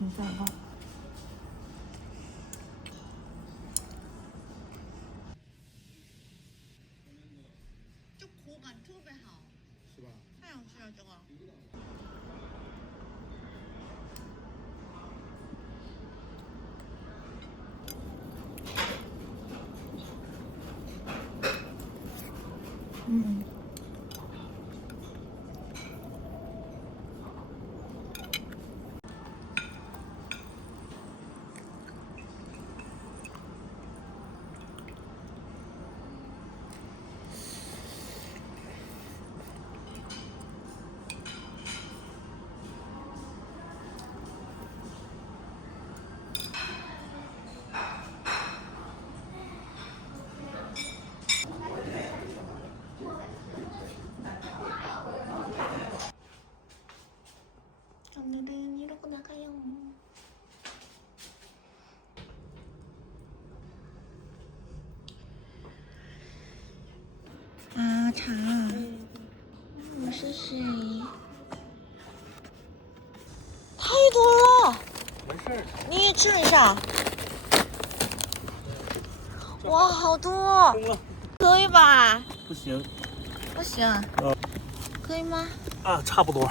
挺赞哈。就口感特别好，是吧？太好吃了这个。嗯。오늘은 이러고 나가요. 아, 자. 我是谁？太多了，没事。你也吃一下。哇，好多，可以吧？不行。不行。可以吗？啊，差不多。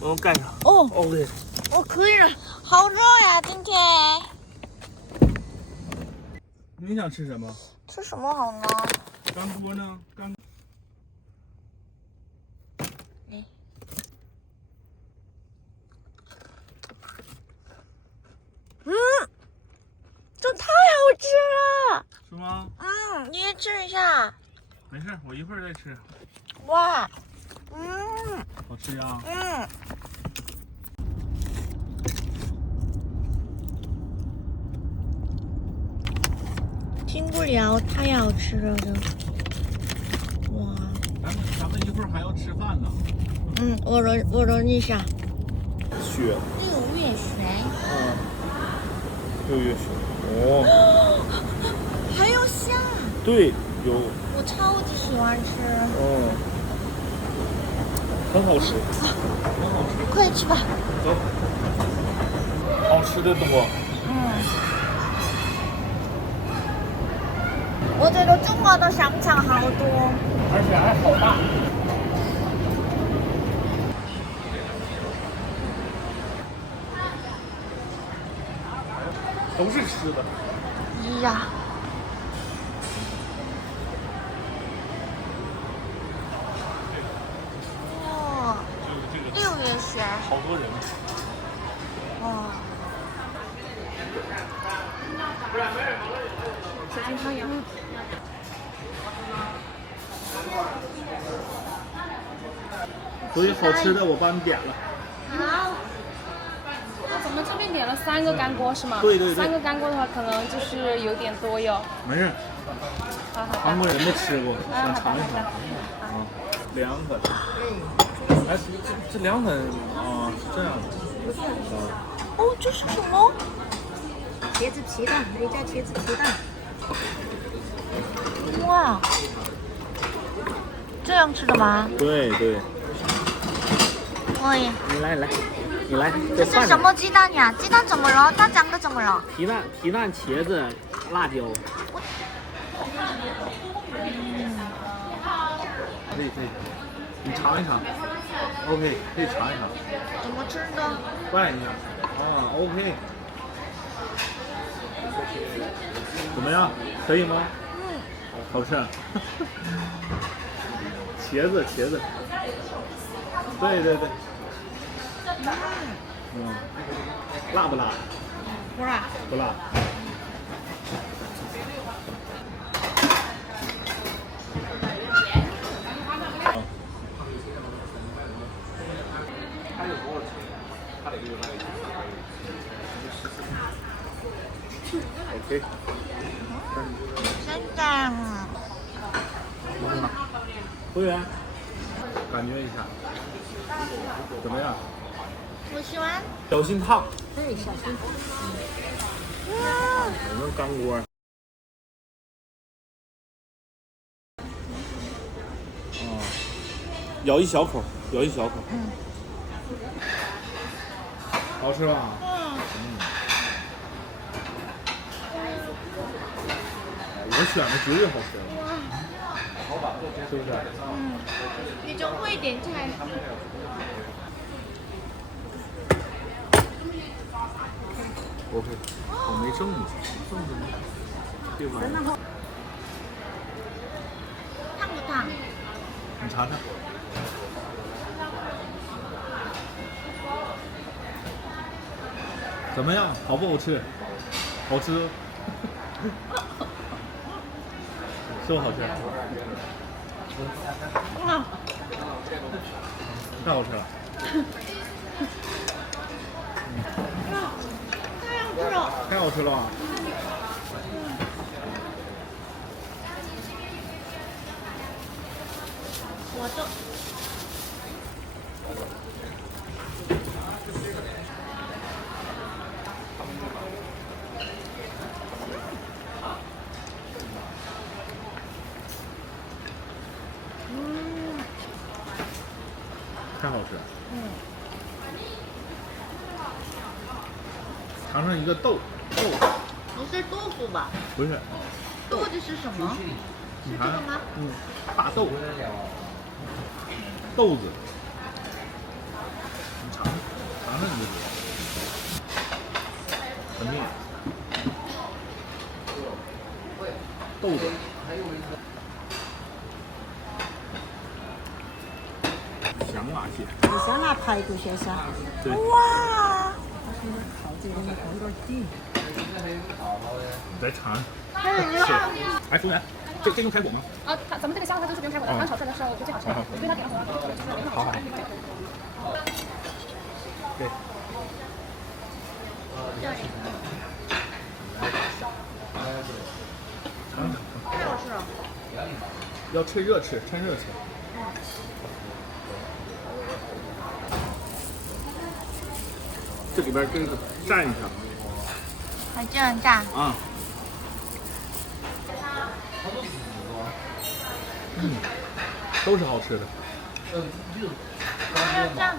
我盖上。哦 ，OK。我可以了。好热呀，今天。你想吃什么？吃什么好呢？干锅呢？干。这太好吃了。是吗？你也吃一下。没事，我一会儿再吃。哇，好吃呀。听不了，太好吃了的。哇，咱们一会儿还要吃饭呢。我揉一下。雪。六月雪。六月雪。哦。还有虾。对，有。我超级喜欢吃。很好吃，很好吃。快去吧。走。好吃的多。我觉得中国的香肠好多，而且还好大。都是吃的。呀。哇，六月雪。好多人。哇。小金汤圆。所以好吃的我帮你点了。好。那咱们这边点了3个干锅是吗？对对对。3个干锅的话，可能就是有点多哟。没事。好好。韩国人没吃过，想尝一尝。凉粉。哎，这凉粉啊，是这样的。哦，这是什么？茄子皮蛋，梅家茄子皮蛋。哇，这样吃的吗？对对。可以。你来，你来。这是什么鸡蛋呀？鸡蛋怎么揉？它长得怎么揉？皮蛋、茄子、辣椒。可以，你尝一尝。OK， 可以尝一尝。怎么吃的？拌一下。OK。怎么样？可以吗？好吃。茄子。对。辣不辣？不辣。不辣。OK。真的。服务员，感觉一下，怎么样？我喜欢。小心烫。对，小心。我们干锅。咬一小口。好吃吧？我选的绝对好吃，是不是？你真会点菜。OK，我没证据，证据吗？对吧？烫不烫？你尝尝。怎么样？好不好吃？好吃。是不是好吃？哇，太好吃了。太好吃了！太好吃了吧？我就太好吃了。尝尝一个豆，不是豆腐吧？不是，豆子是什么？你尝尝是这个吗？大豆，豆子，你尝尝，尝尝你就知道，很面，豆子，香辣蟹，香辣排骨先生，对，哇，烤这个东西搞有点低。你再尝，太好吃了！哎，服务员，这用开火吗？咱们这个虾的话就是不用开火的，刚炒出来的时候就最好吃。我对它点了火，就是很好吃。对。尝尝，太好吃了！要趁热吃，趁热吃。这里边这个蘸一下还这样蘸？啊。都是好吃的。还要蘸？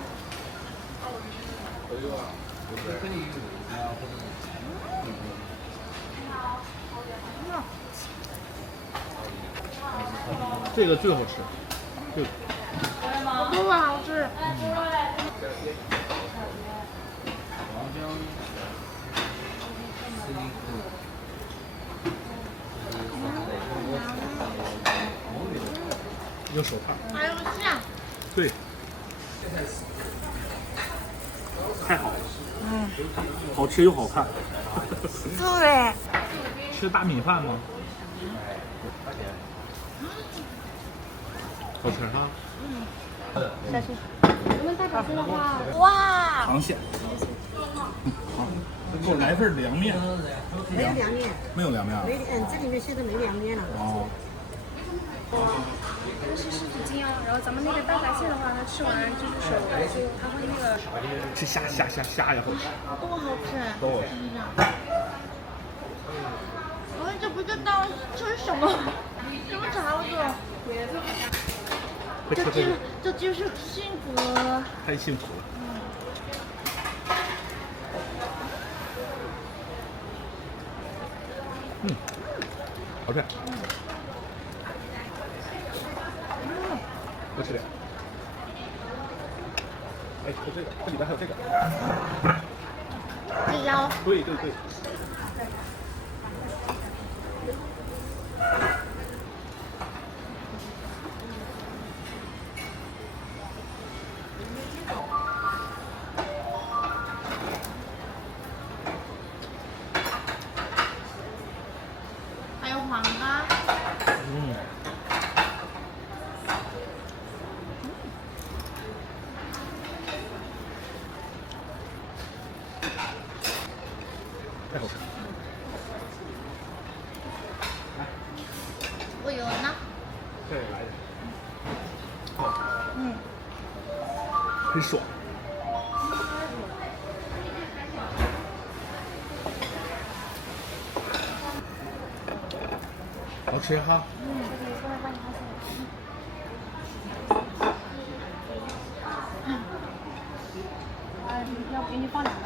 这个最好吃，这个。都好吃。用手看。还有馅。对。太好了。好吃又好看。对。吃大米饭吗？好吃哈。再吃。我们大闸蟹的话，哇，螃蟹。好，给我来份凉面。没有凉面，没有凉面啊？这里面现在没凉面了。哦。这是湿纸巾哦。然后咱们那个大闸蟹的话，它吃完就是手，就它会那个。吃虾也好吃。都好吃。都好吃。我这不知道吃什么，什么肠子？这就是幸福。太幸福了。好吃。多吃点。哎，就这个，这里边还有这个。这腰。对。还有黄瓜。太好吃了。我有呢。这也来点。很爽。好吃哈。要不给你放两个。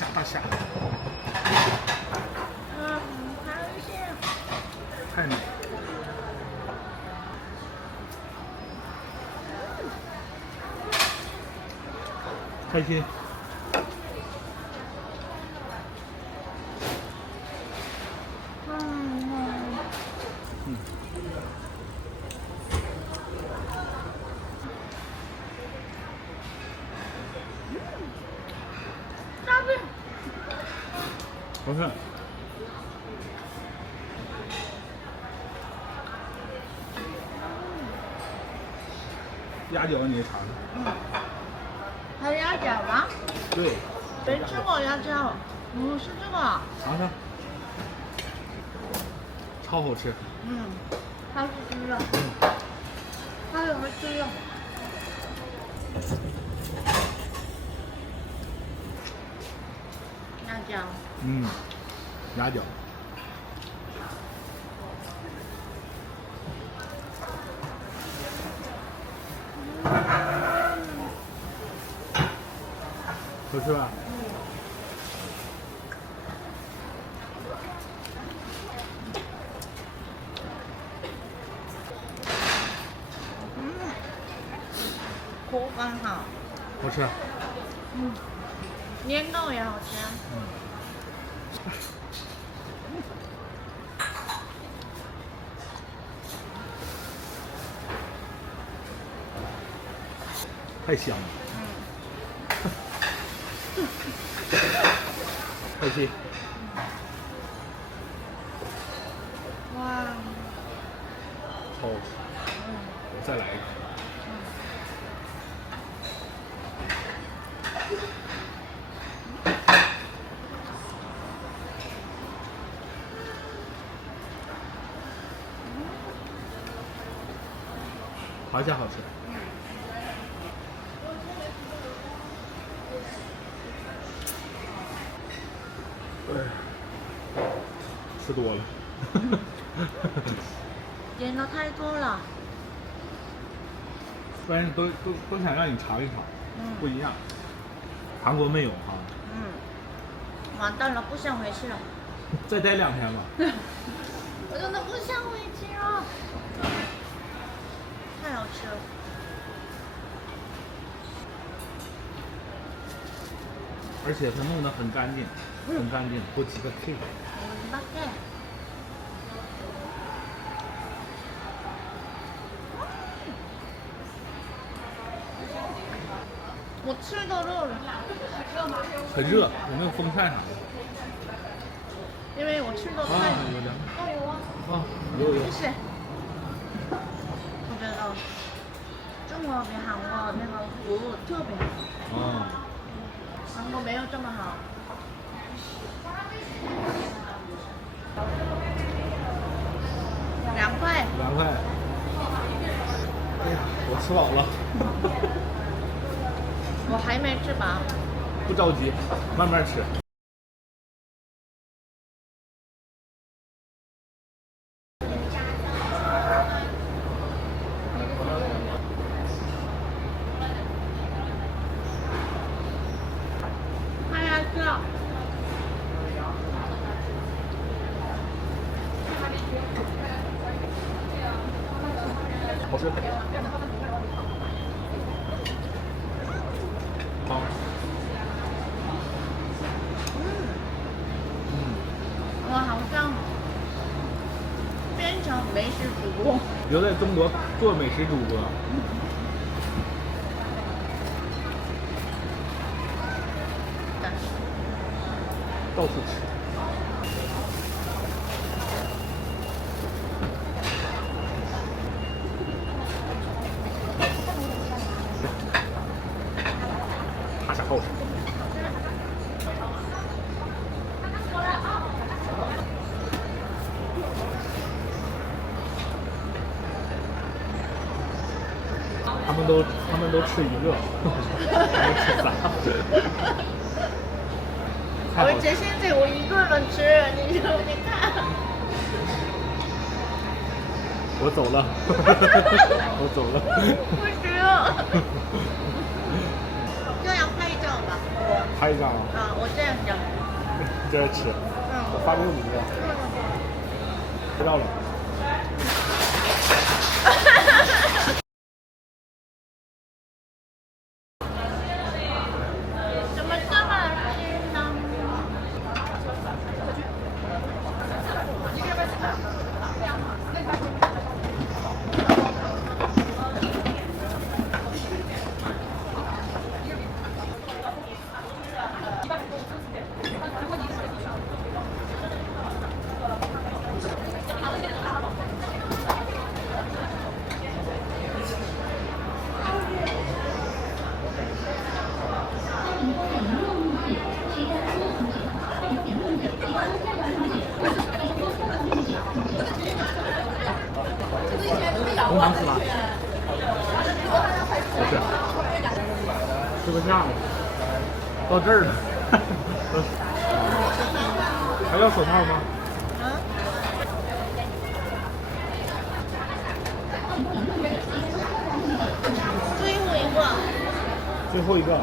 虾大虾，螃蟹。太美。开心。大饼。好看。鸭脚你也尝尝。还有鸭脚吗？对。没吃过鸭脚。是这个啊。尝尝。超好吃。它是猪肉。它有没有猪肉？鸭脚。鸭脚。好吃吧？口感好。好吃。粘豆也好吃。太香了。开心。哇。超好吃。我再来一个。螃蟹好吃。吃多了。点的太多了。但是都想让你尝一尝，不一样。韩国没有哈。完蛋了，不想回去了。再待2天吧。我真的不想回去了。太好吃了。而且它弄得很干净，很干净，多几个 K。我吃的肉了。很热，有没有风扇啥的？因为我吃的太。有凉。有啊。有。谢谢。我觉得中国比韩国那个服务特别好。韩国没有这么好。2块。2块。哎呀，我吃饱了。我还没吃饱。不着急，慢慢吃。太爱吃了。好吃。好。我好像变成美食主播。留在中国做美食主播。到处吃。他是好吃。他们都吃一个，还没吃仨。而且现在我一个人吃，你看。我走了。我走了。不行。这样拍照照吧。拍一张啊？啊，我这样讲。你在这吃？我发给你一个。知道了。怎么这么吃呢？红糖是吧？不是，吃不下了，到这儿了。还要手套吗？啊？最后一个。最后一个。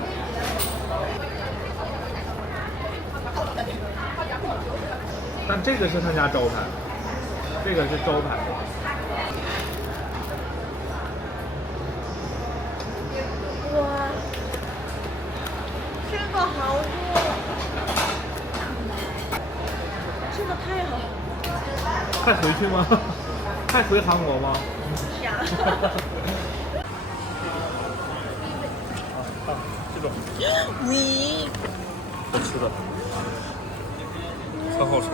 但这个是他家招牌，这个是招牌。哇，这个好多，这个太好。还回去吗？还回韩国吗？想。这种你好吃的，很好吃。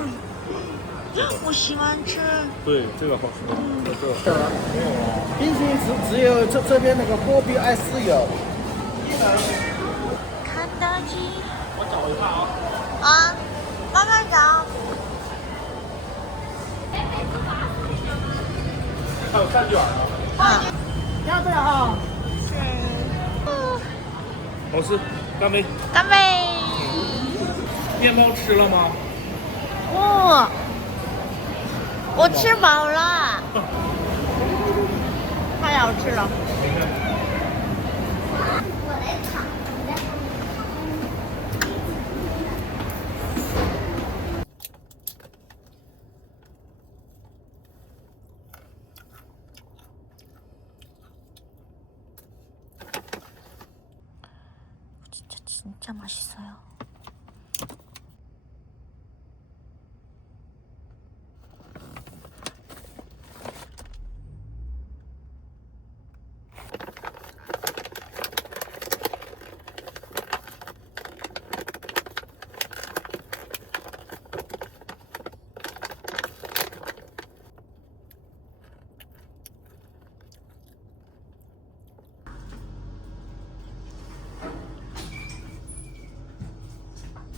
我喜欢吃。对，这个好吃。这个没有啊。冰淇淋只有这边那个波比爱斯有。肯德基。我找一下啊。啊，慢慢找。还有蛋卷呢。啊。要不要啊？是。好吃，干杯！干杯！面包吃了吗？哦，我吃饱了。太好吃了。진짜 맛있어요.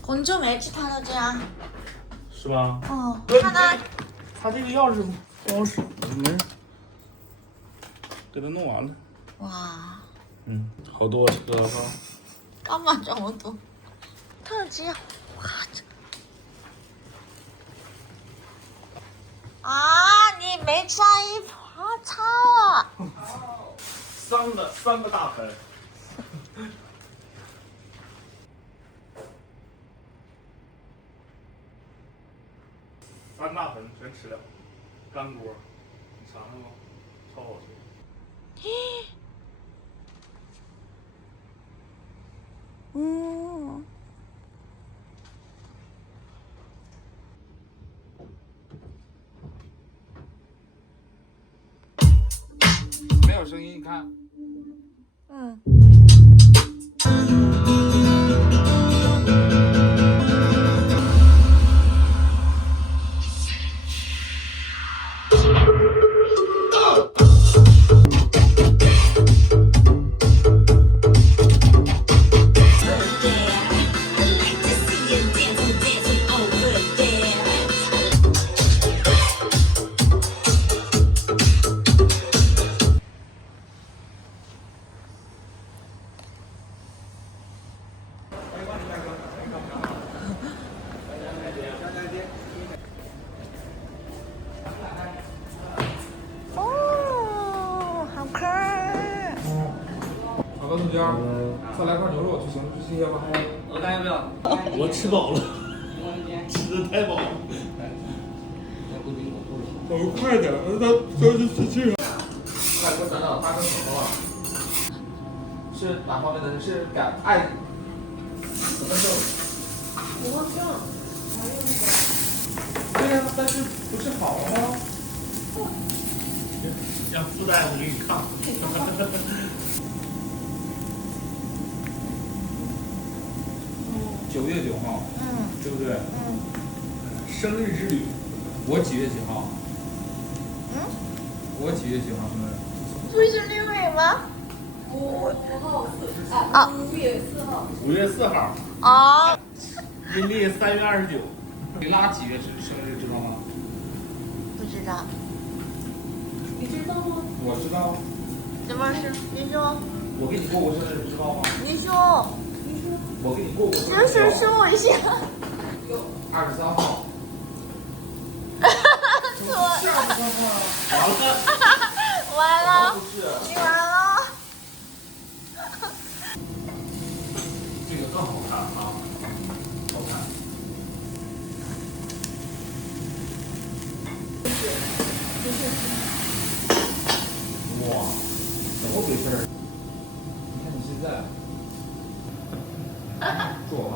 我就没吃他的家。是吧？哦，他的。他这个钥匙不好使，没事，给他弄完了。哇。好多车哈。干嘛这么多？特价，哇这。啊！你没穿衣服，好操啊！三个大盆。3大盆全吃了，干锅，你尝尝吧，超好吃。嗯。没有声音，你看。嗯。好的，同学，再来块牛肉就行，就这些吧。鹅肝要不要？我吃饱了，吃的太饱了。走快点，他快给我等等，发生什么了？是哪方面的？是感爱什么症？恐慌症，对呀，但是不是好了吗？让傅大夫给你看。9月9号，对不对？生日之旅，我几月几号？我几月几号生日？不是六月吗？ 5月4号，啊，阴历3月29。你拉几月生日知道吗？不知道。你知道吗？我知道，什么事？你说，我给你过过生日，你知道吗？你说，我给你过过生日。就是说一下。 23号。错，完了。完了，不是，你完了。这个更好看啊，好看。哇，怎么回事？你看你现在，说我怕。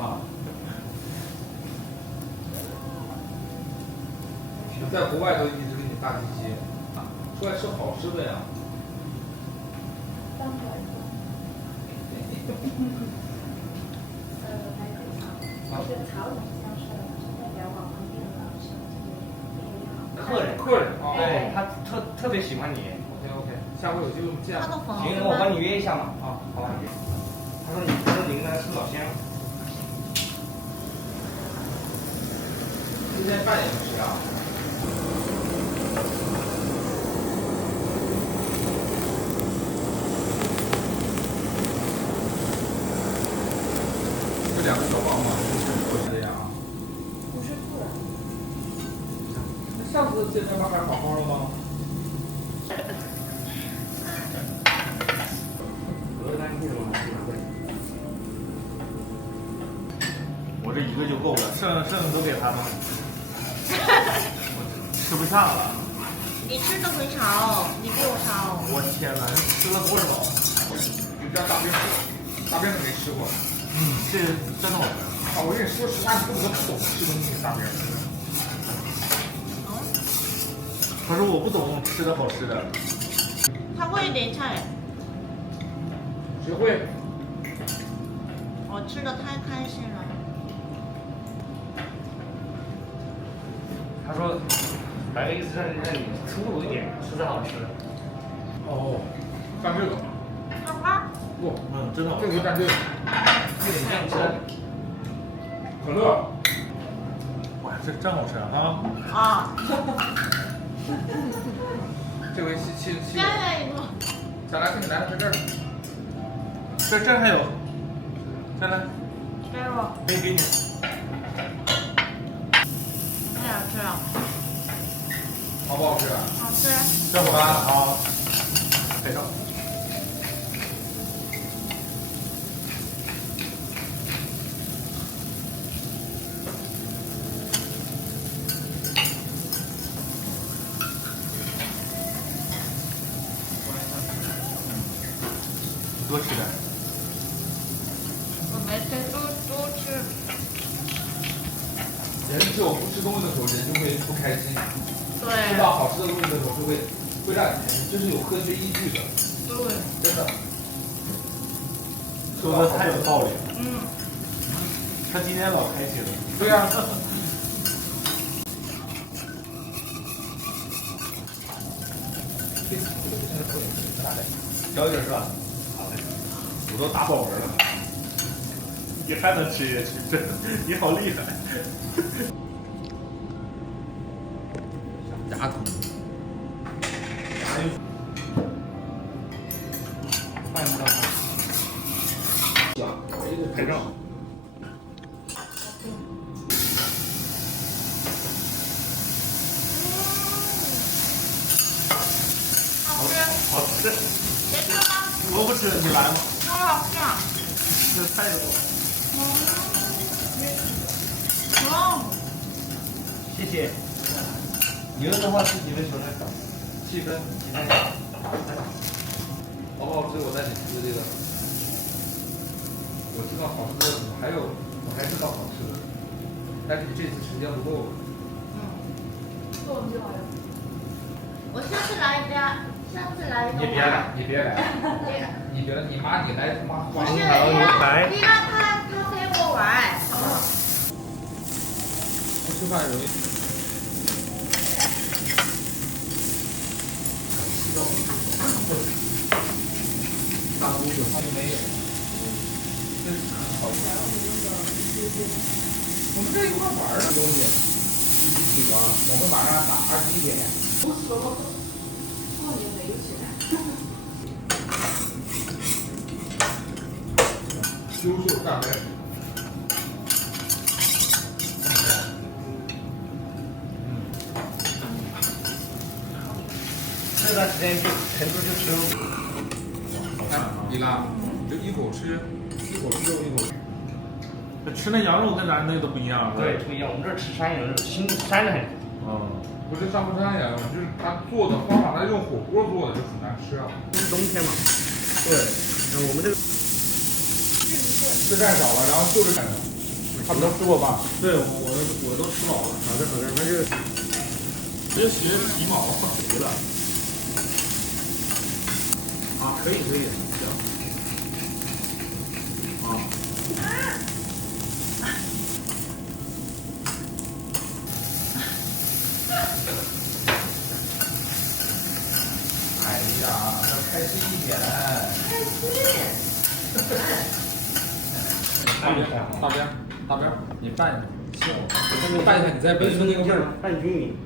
你在国外都一直给你大鸡鸡，出来吃好吃的呀。客人，对他特别喜欢你。 OK，下回有机会见。他的房行，子那我帮吗？你约一下嘛。啊，好吧。他说你跟他吃老乡。今天半夜不吃啊？这两个小宝马是合适的呀？不是不然。那上次见面不还好好的吗？鹅肝这种还是会。我这一个就够了，剩下都给他们，吃不下了。你吃的很少，你比我少。我天哪，吃了多少？你这大兵，大兵都没吃过。这个真的好吃。啊，我跟你说实话，你根本就不懂吃东西，大兵。可是我不懂吃的好吃的。他会点菜，谁会？我吃的太开心了。他说来个意思让你粗鲁一点，吃的好吃。哦，干这个。啊，不，真的好吃。这回干这个。有点像吃。可乐。哇，这真好吃啊！啊，这回七。再来一个。再来，给你来，在这儿。这还有，再来，给我，给你。太好吃了。好不好吃？好吃。这好看啊！配上。多吃点。我没吃，多吃。人只有不吃东西的时候，人就会不开心。对。吃到好吃的东西的时候，会让你开心，这是有科学依据的。对。真的。说的太有道理了。他今天老开心了。对呀。小一点是吧？好嘞，我都打饱了。你还能吃下去，真的，你好厉害。牙疼。看不到他。陪正。好吃。好吃。别吃了。我不吃。吃，你来吗？好好吃啊！这太多。哦，谢谢。有的话自己的手来搞。7分。好不好吃？我带你吃这个。我知道好吃的，我还知道好吃的，但是你这次时间不够。我下次来家，下次来。你别来，你别来，你别来，你妈你来他妈不是，花。你让他陪我玩，好不好？不吃饭容易。大屋子他就没有，这是好吃。我们这一块玩的东西，一起玩。我们晚上打21点。优秀蛋白质。这段时间去成都就吃。看李拉，就一口吃，一口吃肉一口吃。吃那羊肉跟咱那个都不一样，对，不一样。我们这儿吃山羊肉，新山的很。不是上不山羊肉，就是他做的方法，他用火锅做的就很难吃啊。是冬天嘛。对。我们这个吃太少了，然后就是感觉。他们都吃过吧？对，我都吃饱了。好的，那就直接学皮毛换肥了。啊，可以，行。哎呀，要开心一点。大边，你拌一下，你拌一下，你再煸出那个味儿，拌均匀。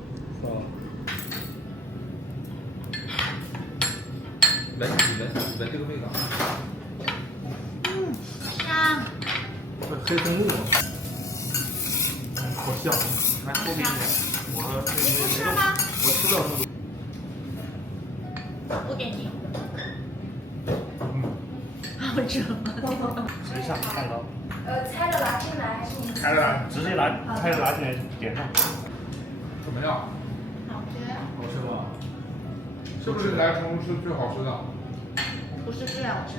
闻这个味道。香。黑松露，好香，还透明点。你不吃吗？我吃不了那么多。我给你。好吃吗？直上蛋糕。拆了拿进来还是你？开了，直接开了拿进来点上。怎么样？好吃。好吃吗？是不是来成都吃最好吃的？不是最好吃。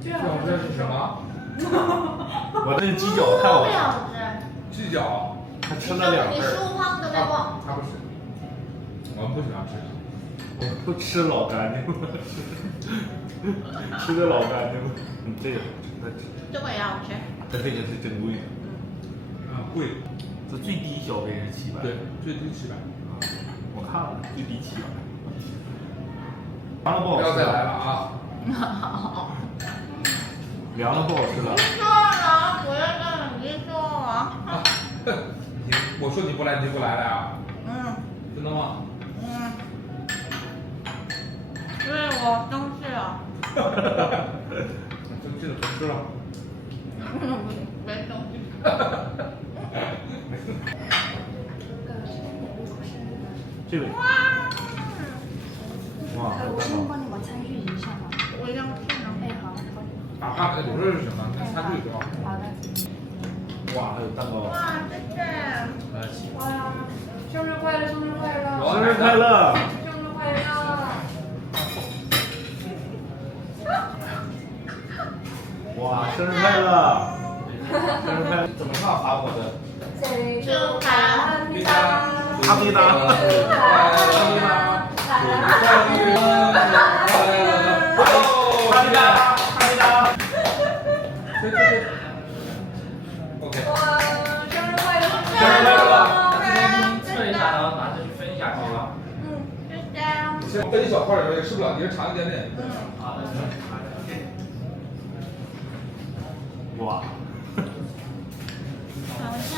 最好吃的是什么？我那鸡脚太好最吃了，好吃。鸡脚。还吃了2份。你舒胖的那个。他不是，我们不喜欢吃。我不吃老干净，吃的老干净。这个，这个也好吃。这个是真贵。贵。这最低消费是700。对，最低700。我看了，最低700。凉了不好吃。不要再来了啊！凉了不好吃了。你说了，我要让你说了。我说你不来，你就不来了呀？真的吗？因为我生气了。生气了，不吃了。没生气。这个。哇！我先帮你们参与一下嘛。我要去呢。哎，好。哪怕有这是什么？那餐具是吧？好的。哇，还有蛋糕。哇，谢谢。哇，生日快乐，生日快乐！生日快乐！生日快乐！哇，生日快乐！生日快乐！怎么唱法国的？祝卡米达，阿米达，生日OK。生日快乐！生日快乐！测一下，然后拿着去分一下，可以吧？谢谢。我分一小块儿也吃不了，你就尝一点点。好的。哇！好吃。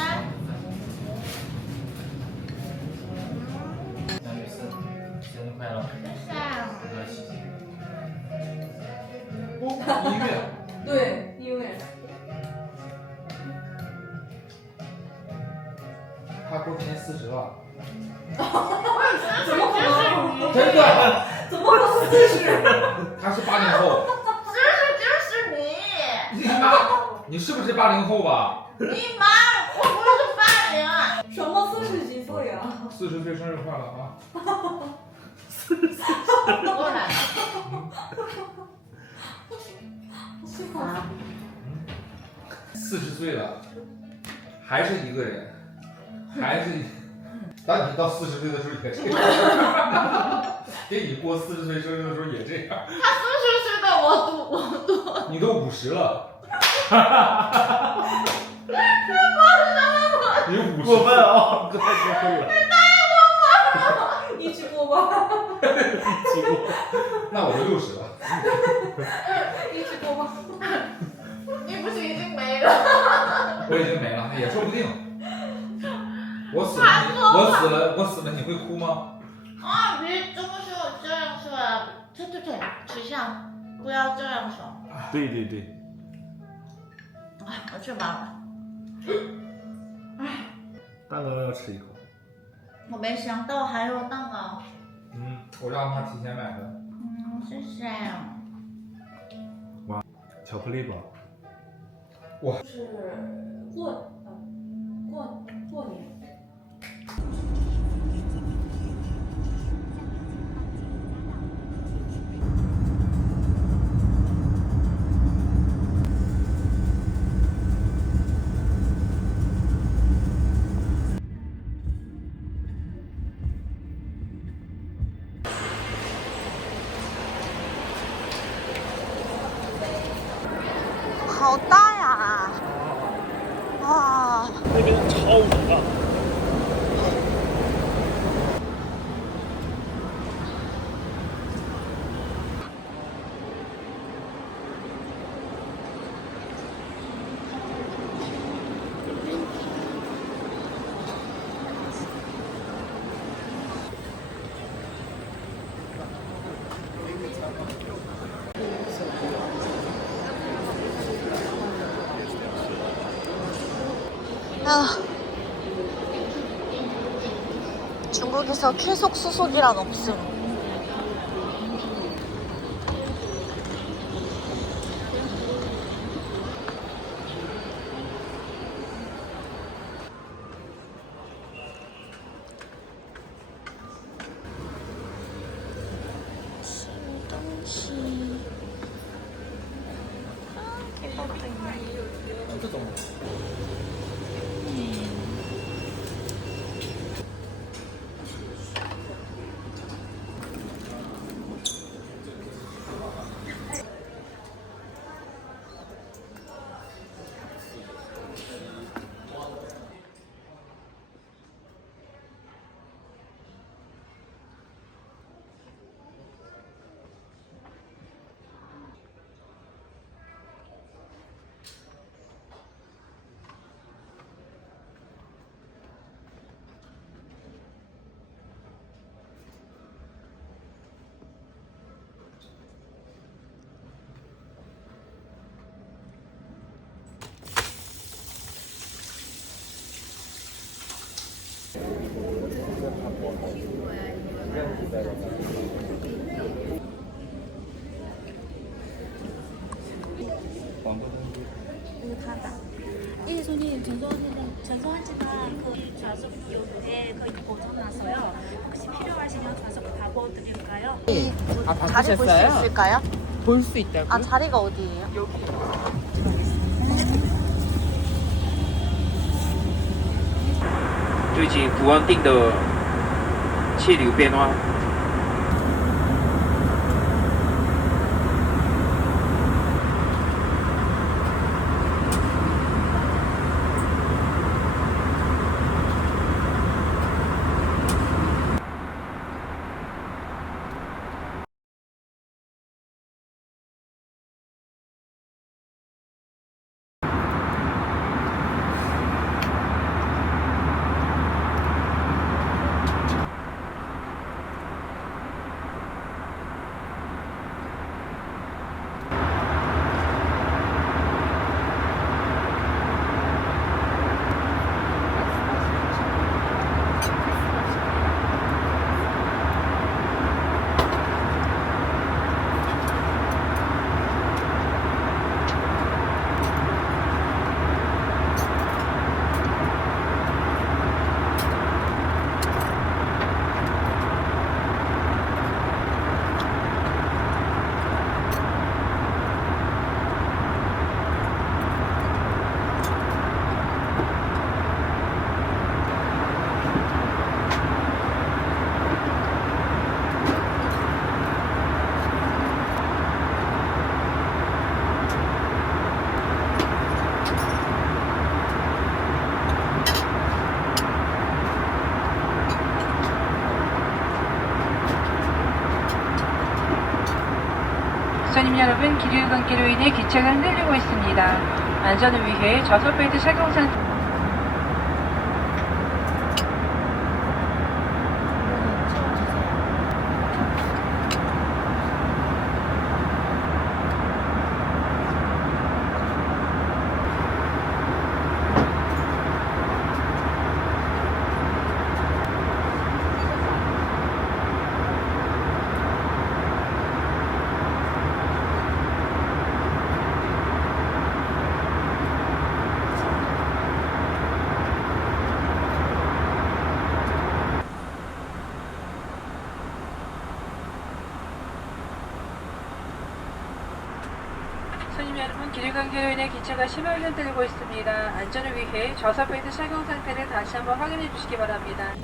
张女士，生日快乐！谢谢。不客气。音乐。对，因为他过今年40了。怎么可能？真的？怎么可能40？他是8年后。你是不是80后吧你妈，我不是80啊！什么40几岁啊？40岁生日快乐啊过来。啊！40岁了，还是一个人，还是当你到40岁的时候也这样，给你过40岁生日的时候也这样。他40岁的我多，你都50了。你50过分啊！这太过分了。一起过吧，一起过。那我就60了。一起过吧。你不是已经没了？我已经没了，也说不定。我死了，你会哭吗？啊，别这么说，这样说啊，对，取向，不要这样说。对对对。哎，我去忙了。蛋糕要吃一口。我没想到还有蛋糕。我让他提前买的。谢谢。哇，巧克力吧。哇。是过年。好大呀！哇，那边超大。중국에서 쾌속 수속이란 없음. 신동시. 이것도 있네. 这种。이거 다다. 예, 손님 죄송하지만 그 좌석 요새 거의 고장났어요. 혹시 필요하시면 좌석 바꿔드릴까요? 자리 볼 수 있을까요? 볼 수 있다고요? 아, 자리가 어디예요? 여기. 最近不安定的气流变化。 손님 여러분, 기류 관계로 인해 기차가 흔들리고 있습니다. 안전을 위해 좌석 벨트 착용 상태. 손님 여러분, 기류 관계로 인해 기차가 심하게 흔들리고 있습니다. 안전을 위해 좌석 벨트 착용 상태를 다시 한번 확인해 주시기 바랍니다.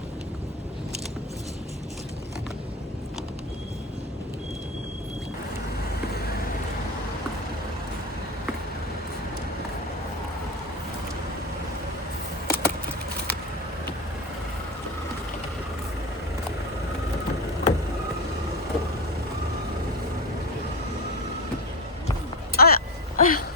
아야.